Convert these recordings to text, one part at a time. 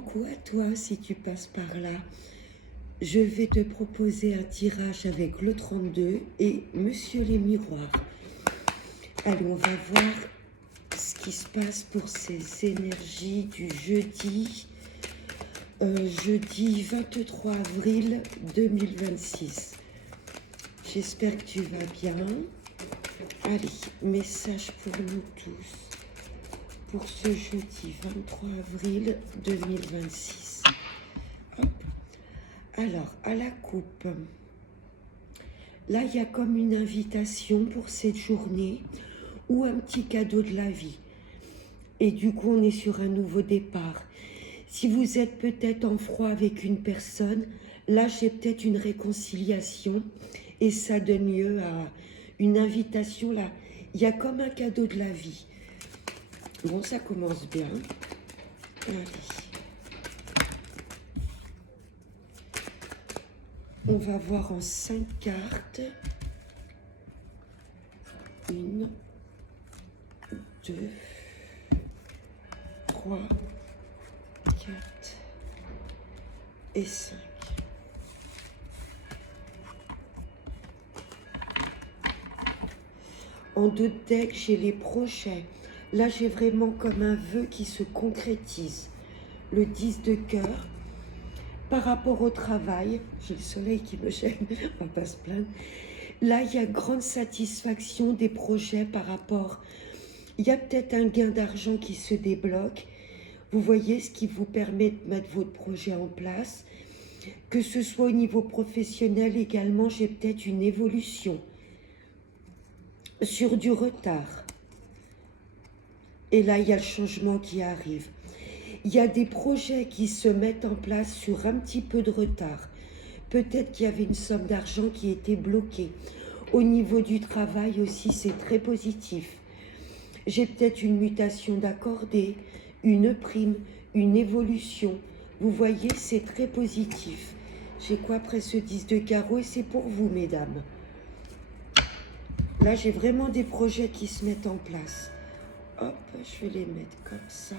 coucou à toi si tu passes par là. Je vais te proposer un tirage avec le 32 et Monsieur les Miroirs. Allez, on va voir ce qui se passe pour ces énergies du jeudi 23 avril 2026. J'espère que tu vas bien. Allez, message pour nous tous pour ce jeudi 23 avril 2026. Hop. Alors, à la coupe, là, il y a comme une invitation pour cette journée ou un petit cadeau de la vie. Et du coup, on est sur un nouveau départ. Si vous êtes peut-être en froid avec une personne, là, j'ai peut-être une réconciliation et ça donne lieu à une invitation. Là, il y a comme un cadeau de la vie. Bon, ça commence bien. Allez. On va voir en 5 cartes. 1, 2, 3, 4 et 5. En 2 decks, j'ai les projets. Là, j'ai vraiment comme un vœu qui se concrétise. Le 10 de cœur. Par rapport au travail, j'ai le soleil qui me gêne, on va pas se plaindre. Là, il y a grande satisfaction des projets par rapport... Il y a peut-être un gain d'argent qui se débloque. Vous voyez ce qui vous permet de mettre votre projet en place. Que ce soit au niveau professionnel également, j'ai peut-être une évolution sur du retard. Et là, il y a le changement qui arrive. Il y a des projets qui se mettent en place sur un petit peu de retard. Peut-être qu'il y avait une somme d'argent qui était bloquée. Au niveau du travail aussi, c'est très positif. J'ai peut-être une mutation d'accordé, une prime, une évolution. Vous voyez, c'est très positif. J'ai quoi après ce 10 de carreau et c'est pour vous, mesdames. Là, j'ai vraiment des projets qui se mettent en place. Hop, je vais les mettre comme ça.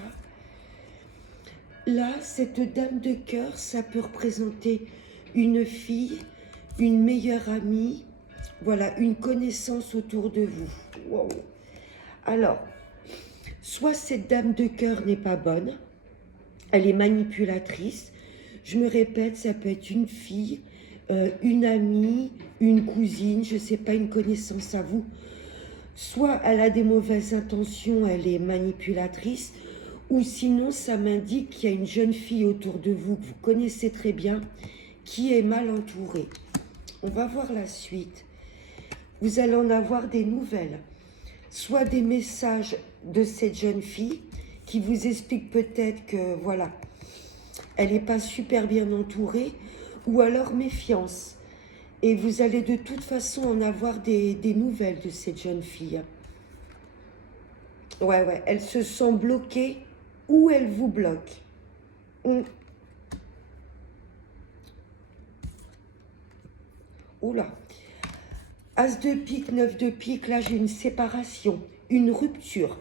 Là, cette dame de cœur, ça peut représenter une fille, une meilleure amie, voilà, une connaissance autour de vous. Wow. Alors, soit cette dame de cœur n'est pas bonne, elle est manipulatrice. Je me répète, ça peut être une fille, une amie, une cousine, je ne sais pas, une connaissance à vous. Soit elle a des mauvaises intentions, elle est manipulatrice, ou sinon ça m'indique qu'il y a une jeune fille autour de vous que vous connaissez très bien qui est mal entourée. On va voir la suite. Vous allez en avoir des nouvelles, soit des messages de cette jeune fille qui vous explique peut-être que voilà, elle n'est pas super bien entourée, ou alors méfiance. Et vous allez de toute façon en avoir des nouvelles de cette jeune fille. Ouais, elle se sent bloquée ou elle vous bloque. Oula. As de pique, 9 de pique, là j'ai une séparation, une rupture.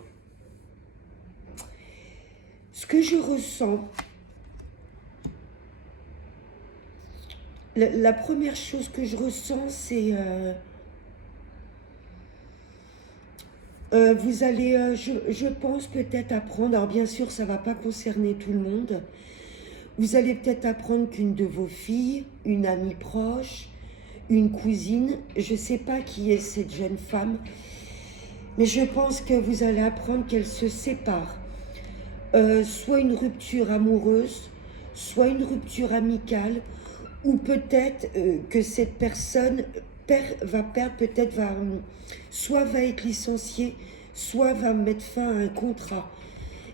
Ce que je ressens, la première chose que je ressens, c'est... vous allez, je pense peut-être apprendre, alors bien sûr ça ne va pas concerner tout le monde, vous allez peut-être apprendre qu'une de vos filles, une amie proche, une cousine, je ne sais pas qui est cette jeune femme, mais je pense que vous allez apprendre qu'elle se sépare. Soit une rupture amoureuse, soit une rupture amicale, ou peut-être que cette personne va perdre, peut-être soit va être licenciée, soit va mettre fin à un contrat.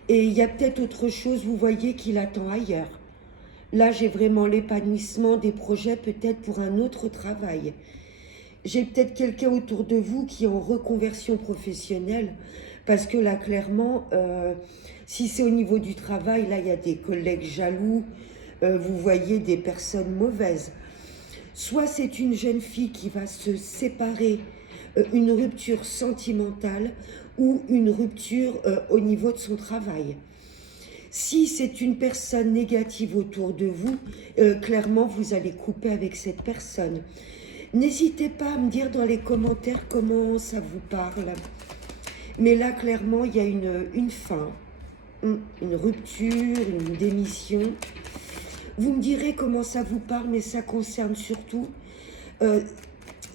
Et il y a peut-être autre chose, vous voyez, qui l'attend ailleurs. Là, j'ai vraiment l'épanouissement des projets, peut-être pour un autre travail. J'ai peut-être quelqu'un autour de vous qui est en reconversion professionnelle, parce que là, clairement, si c'est au niveau du travail, là, il y a des collègues jaloux, vous voyez des personnes mauvaises. Soit c'est une jeune fille qui va se séparer, une rupture sentimentale ou une rupture au niveau de son travail. Si c'est une personne négative autour de vous, clairement, vous allez couper avec cette personne. N'hésitez pas à me dire dans les commentaires comment ça vous parle. Mais là, clairement, il y a une fin, une rupture, une démission. Vous me direz comment ça vous parle, mais ça concerne surtout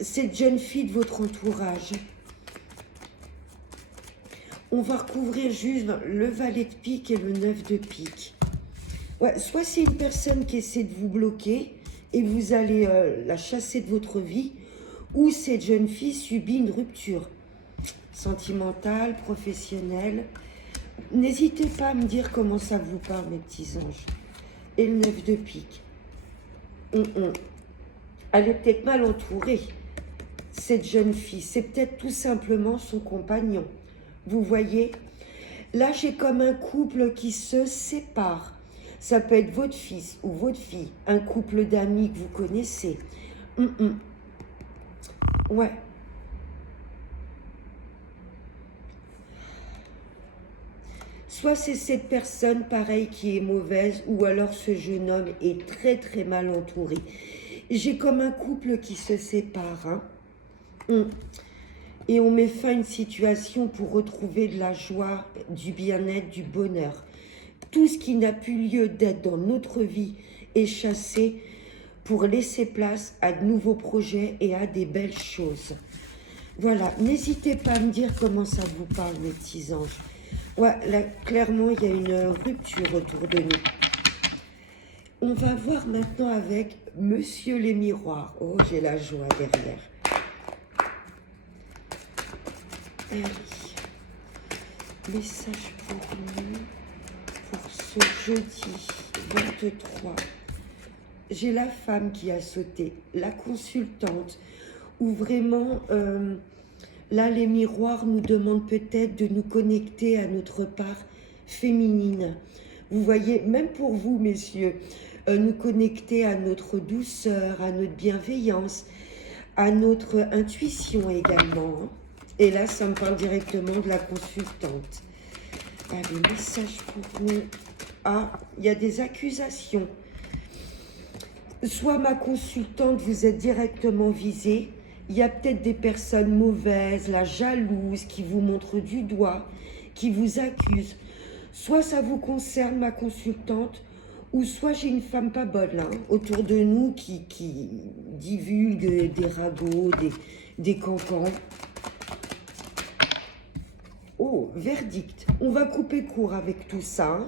cette jeune fille de votre entourage. On va recouvrir juste le valet de pique et le 9 de pique. Ouais, soit c'est une personne qui essaie de vous bloquer et vous allez la chasser de votre vie, ou cette jeune fille subit une rupture sentimentale, professionnelle. N'hésitez pas à me dire comment ça vous parle, mes petits anges. Et le 9 de pique. Elle est peut-être mal entourée, cette jeune fille. C'est peut-être tout simplement son compagnon. Vous voyez, là j'ai comme un couple qui se sépare. Ça peut être votre fils ou votre fille, un couple d'amis que vous connaissez. Ouais. Soit c'est cette personne, pareil, qui est mauvaise, ou alors ce jeune homme est très très mal entouré. J'ai comme un couple qui se sépare, et on met fin à une situation pour retrouver de la joie, du bien-être, du bonheur. Tout ce qui n'a plus lieu d'être dans notre vie est chassé pour laisser place à de nouveaux projets et à des belles choses. Voilà, n'hésitez pas à me dire comment ça vous parle, mes petits anges. Ouais, là, clairement, il y a une rupture autour de nous. On va voir maintenant avec Monsieur les Miroirs. Oh, j'ai la joie derrière. Allez, message pour nous, pour ce jeudi 23. J'ai la femme qui a sauté, la consultante, où vraiment, là, les miroirs nous demandent peut-être de nous connecter à notre part féminine. Vous voyez, même pour vous, messieurs, nous connecter à notre douceur, à notre bienveillance, à notre intuition également. Et là, ça me parle directement de la consultante. Allez, message pour nous. Ah, il y a des accusations. Soit ma consultante, vous êtes directement visée. Il y a peut-être des personnes mauvaises, la jalouse, qui vous montrent du doigt, qui vous accusent. Soit ça vous concerne, ma consultante, ou soit j'ai une femme pas bonne là, autour de nous qui divulgue des ragots, des cancans. Oh, verdict. On va couper court avec tout ça.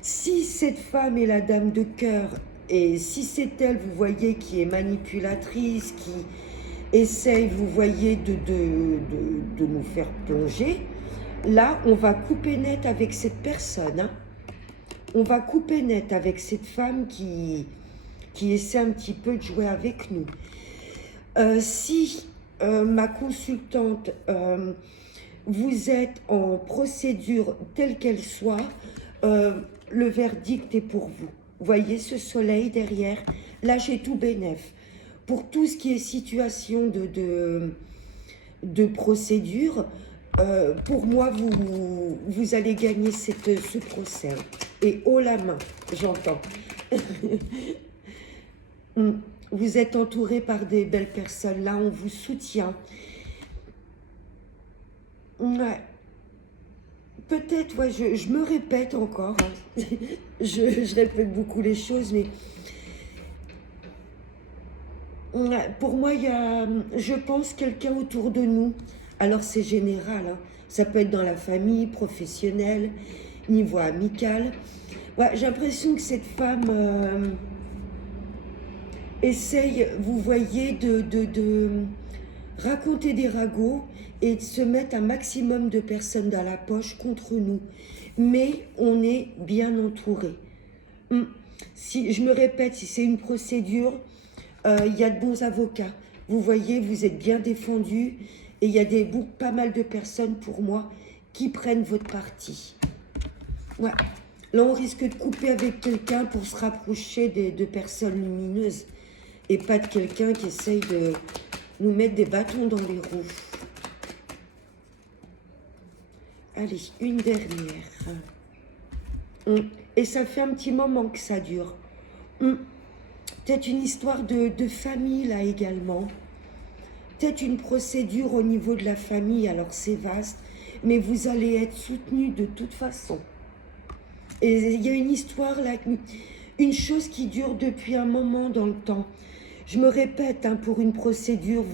Si cette femme est la dame de cœur, et si c'est elle, vous voyez, qui est manipulatrice, qui essaye, vous voyez, de nous faire plonger, là, on va couper net avec cette personne. On va couper net avec cette femme qui essaie un petit peu de jouer avec nous. Si ma consultante, vous êtes en procédure telle qu'elle soit, le verdict est pour vous. Vous voyez ce soleil derrière? Là, j'ai tout bénef. Pour tout ce qui est situation de procédure, pour moi, vous allez gagner ce procès. Et haut la main, j'entends. Vous êtes entouré par des belles personnes. Là, on vous soutient. Ouais. Peut-être, ouais, je me répète encore. Je répète beaucoup les choses, mais pour moi, il y a, je pense, quelqu'un autour de nous. Alors, c'est général. Ça peut être dans la famille, professionnelle, niveau amical. Ouais, j'ai l'impression que cette femme essaye, vous voyez, de raconter des ragots et de se mettre un maximum de personnes dans la poche contre nous. Mais on est bien entouré. Si, je me répète, si c'est une procédure, il y a de bons avocats. Vous voyez, vous êtes bien défendus et il y a pas mal de personnes, pour moi, qui prennent votre parti. Ouais. Là, on risque de couper avec quelqu'un pour se rapprocher de personnes lumineuses et pas de quelqu'un qui essaye de nous mettre des bâtons dans les roues. Allez, une dernière. Et ça fait un petit moment que ça dure. Peut-être une histoire de famille là également. Peut-être une procédure au niveau de la famille, alors c'est vaste, mais vous allez être soutenu de toute façon. Et il y a une histoire là, une chose qui dure depuis un moment dans le temps. Je me répète, hein, pour une procédure,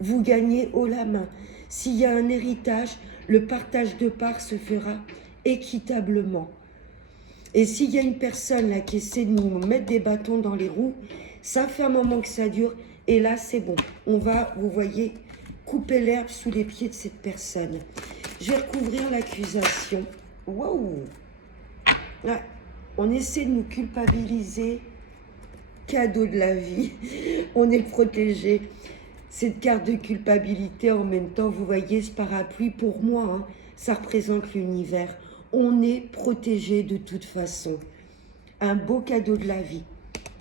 vous gagnez haut la main. S'il y a un héritage, le partage de parts se fera équitablement. Et s'il y a une personne là qui essaie de nous mettre des bâtons dans les roues, ça fait un moment que ça dure. Et là, c'est bon. On va, vous voyez, couper l'herbe sous les pieds de cette personne. Je vais recouvrir l'accusation. Waouh! Là, on essaie de nous culpabiliser. Cadeau de la vie. On est protégé. Cette carte de culpabilité, en même temps, vous voyez ce parapluie, pour moi, hein, ça représente l'univers. On est protégé de toute façon. Un beau cadeau de la vie.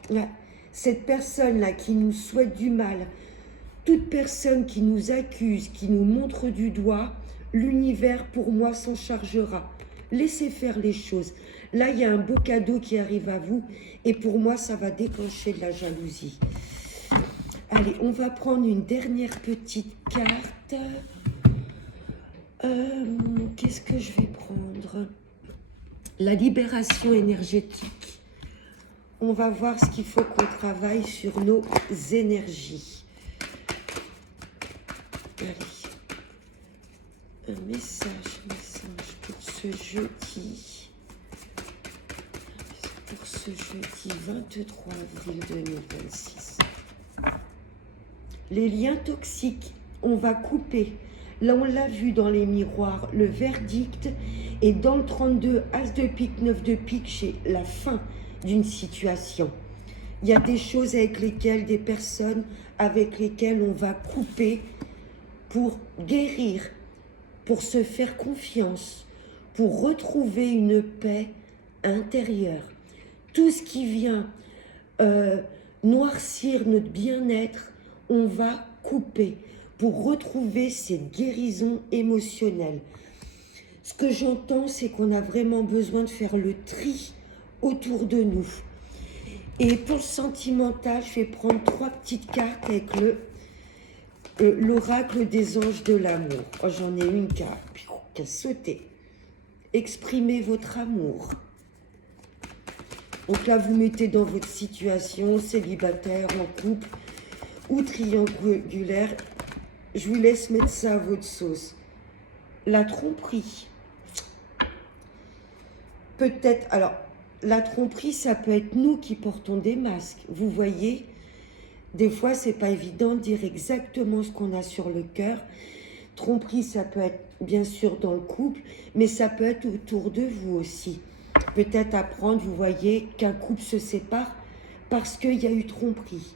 Là, cette personne-là qui nous souhaite du mal, toute personne qui nous accuse, qui nous montre du doigt, l'univers pour moi s'en chargera. Laissez faire les choses. Là, il y a un beau cadeau qui arrive à vous et pour moi, ça va déclencher de la jalousie. Allez, on va prendre une dernière petite carte. Qu'est-ce que je vais prendre? La libération énergétique. On va voir ce qu'il faut qu'on travaille sur nos énergies. Allez. Un message pour ce jeudi. Pour ce jeudi 23 avril 2026. Les liens toxiques, on va couper. Là, on l'a vu dans les miroirs, le verdict est dans le 32, As de pique, 9 de pique, chez la fin d'une situation. Il y a des choses avec lesquelles, des personnes avec lesquelles on va couper pour guérir, pour se faire confiance, pour retrouver une paix intérieure. Tout ce qui vient noircir notre bien-être, on va couper pour retrouver cette guérison émotionnelle. Ce que j'entends, c'est qu'on a vraiment besoin de faire le tri autour de nous. Et pour le sentimental, je vais prendre 3 petites cartes avec l'oracle des anges de l'amour. Oh, j'en ai une qui a sauté. Exprimez votre amour. Donc là, vous mettez dans votre situation, célibataire, en couple ou triangulaire. Je vous laisse mettre ça à votre sauce. La tromperie. Peut-être, alors, la tromperie, ça peut être nous qui portons des masques. Vous voyez, des fois, c'est pas évident de dire exactement ce qu'on a sur le cœur. Tromperie, ça peut être bien sûr dans le couple, mais ça peut être autour de vous aussi. Peut-être apprendre, vous voyez, qu'un couple se sépare parce qu'il y a eu tromperie.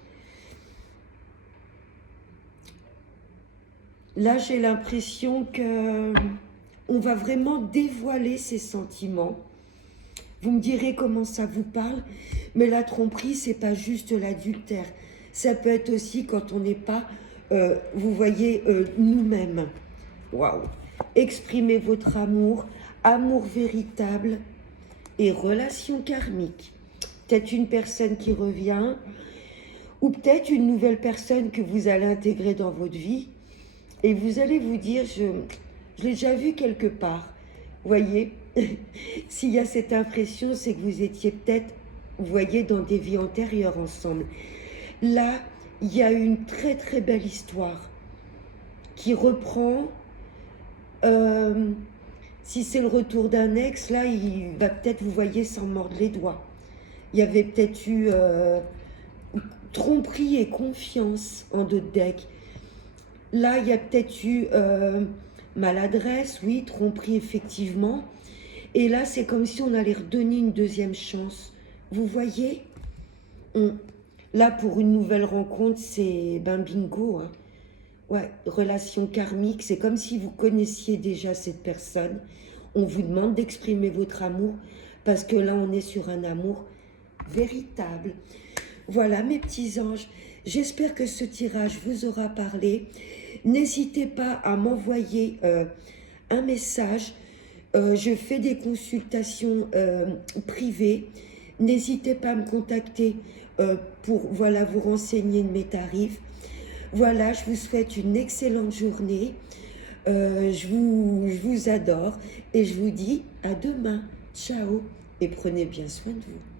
Là, j'ai l'impression que on va vraiment dévoiler ses sentiments. Vous me direz comment ça vous parle, mais la tromperie, c'est pas juste l'adultère. Ça peut être aussi quand on n'est pas, vous voyez, nous-mêmes. Waouh! Exprimez votre amour, amour véritable et relation karmique. Peut-être une personne qui revient, ou peut-être une nouvelle personne que vous allez intégrer dans votre vie. Et vous allez vous dire, je l'ai déjà vu quelque part. Vous voyez, s'il y a cette impression, c'est que vous étiez peut-être, vous voyez, dans des vies antérieures ensemble. Là, il y a une très très belle histoire qui reprend. Si c'est le retour d'un ex, là, il va peut-être, vous voyez, s'en mordre les doigts. Il y avait peut-être eu tromperie et confiance en deux decks. Là, il y a peut-être eu maladresse, oui, tromperie, effectivement. Et là, c'est comme si on allait redonner une deuxième chance. Vous voyez? Là, pour une nouvelle rencontre, c'est bingo. Hein. Ouais, relation karmique, c'est comme si vous connaissiez déjà cette personne. On vous demande d'exprimer votre amour parce que là, on est sur un amour véritable. Voilà, mes petits anges. J'espère que ce tirage vous aura parlé. N'hésitez pas à m'envoyer un message. Je fais des consultations privées. N'hésitez pas à me contacter pour voilà, vous renseigner de mes tarifs. Voilà, je vous souhaite une excellente journée. Je vous adore et je vous dis à demain. Ciao et prenez bien soin de vous.